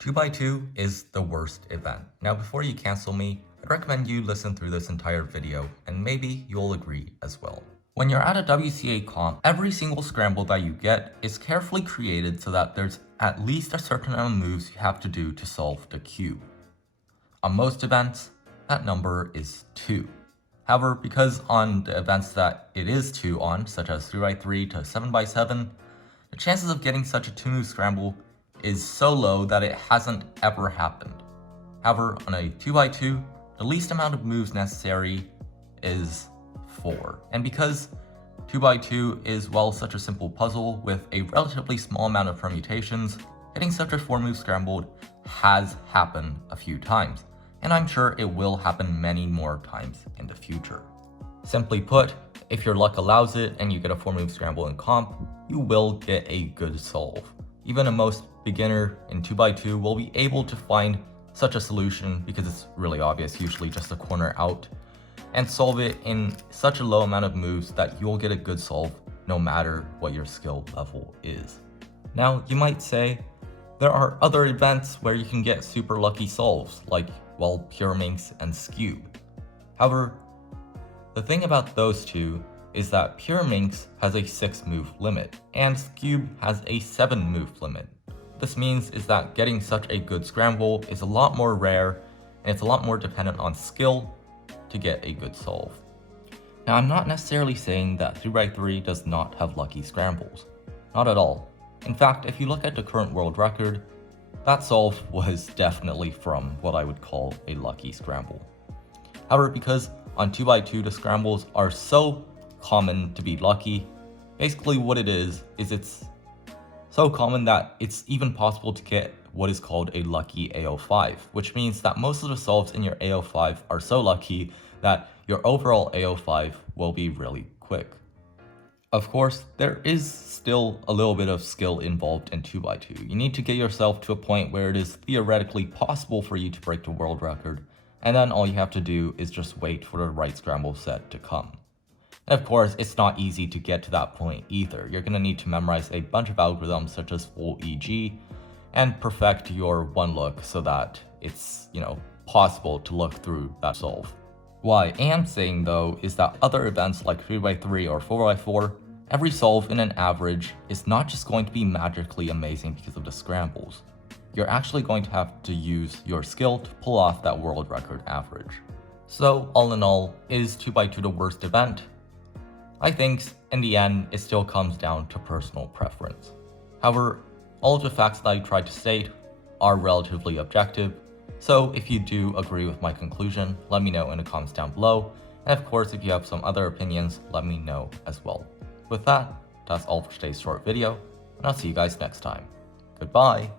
2x2 is the worst event. Now before you cancel me, I'd recommend you listen through this entire video and maybe you'll agree as well. When you're at a WCA comp, every single scramble that you get is carefully created so that there's at least a certain amount of moves you have to do to solve the cube. On most events, that number is 2. However, because on the events that it is 2 on, such as 3x3 to 7x7, the chances of getting such a 2-move scramble is so low that it hasn't ever happened. However, on a 2x2, the least amount of moves necessary is 4. And because 2x2 is, well, such a simple puzzle with a relatively small amount of permutations, getting such a 4-move scrambled has happened a few times, and I'm sure it will happen many more times in the future. Simply put, if your luck allows it and you get a 4-move scramble in comp, you will get a good solve. Even a most beginner in 2x2 will be able to find such a solution because it's really obvious, usually just a corner out, and solve it in such a low amount of moves that you'll get a good solve no matter what your skill level is. Now, you might say, there are other events where you can get super lucky solves, like, well, Pyraminx and Scube. However, the thing about those two is that Pyraminx has a 6-move limit, and Scube has a 7-move limit. What this means is that getting such a good scramble is a lot more rare, and it's a lot more dependent on skill to get a good solve. Now, I'm not necessarily saying that 3x3 does not have lucky scrambles. Not at all. In fact, if you look at the current world record, that solve was definitely from what I would call a lucky scramble. However, because on 2x2 the scrambles are so common to be lucky, basically what it is it's so common that it's even possible to get what is called a lucky AO5, which means that most of the solves in your AO5 are so lucky that your overall AO5 will be really quick. Of course, there is still a little bit of skill involved in 2x2. You need to get yourself to a point where it is theoretically possible for you to break the world record, and then all you have to do is just wait for the right scramble set to come. And of course, it's not easy to get to that point either. You're going to need to memorize a bunch of algorithms such as full EG and perfect your one look so that it's, possible to look through that solve. What I am saying though is that other events like 3x3 or 4x4, every solve in an average is not just going to be magically amazing because of the scrambles. You're actually going to have to use your skill to pull off that world record average. So all in all, is 2x2 the worst event? I think in the end, it still comes down to personal preference. However, all of the facts that I tried to state are relatively objective, so if you do agree with my conclusion, let me know in the comments down below, and of course if you have some other opinions, let me know as well. With that, that's all for today's short video, and I'll see you guys next time. Goodbye!